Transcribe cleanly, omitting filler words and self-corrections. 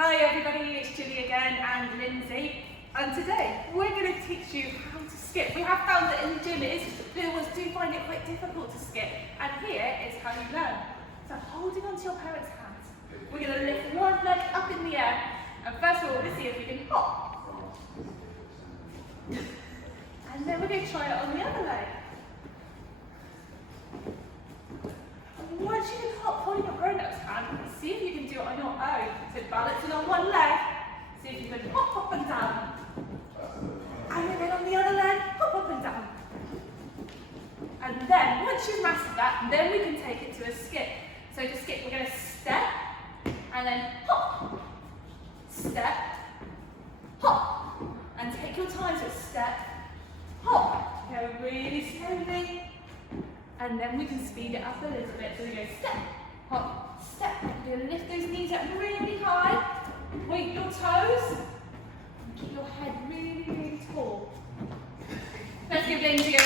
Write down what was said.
Hi everybody, it's Julie again and Lindsay, and today we're going to teach you how to skip. We have found that in the gym little ones do find it quite difficult to skip, and here is how you learn. So holding onto your parents' hands, we're going to lift one leg up in the air, and first of all we'll see if we can hop. And then we're going to try it on the other leg. Once you can hop holding your grown-up's hand, see if you can do it on your own. So balancing on one leg, see if you can hop up and down. And then on the other leg, hop up and down. And then, once you've mastered that, then we can take it to a skip. So to skip, we're going to step, and then hop, step, hop. And take your time, so step, hop. Go really slowly. And then we can speed it up a little bit. So we go step, hop, step. We're going to lift those knees up really high. Point your toes. And keep your head really, really tall. Let's give Lindsay a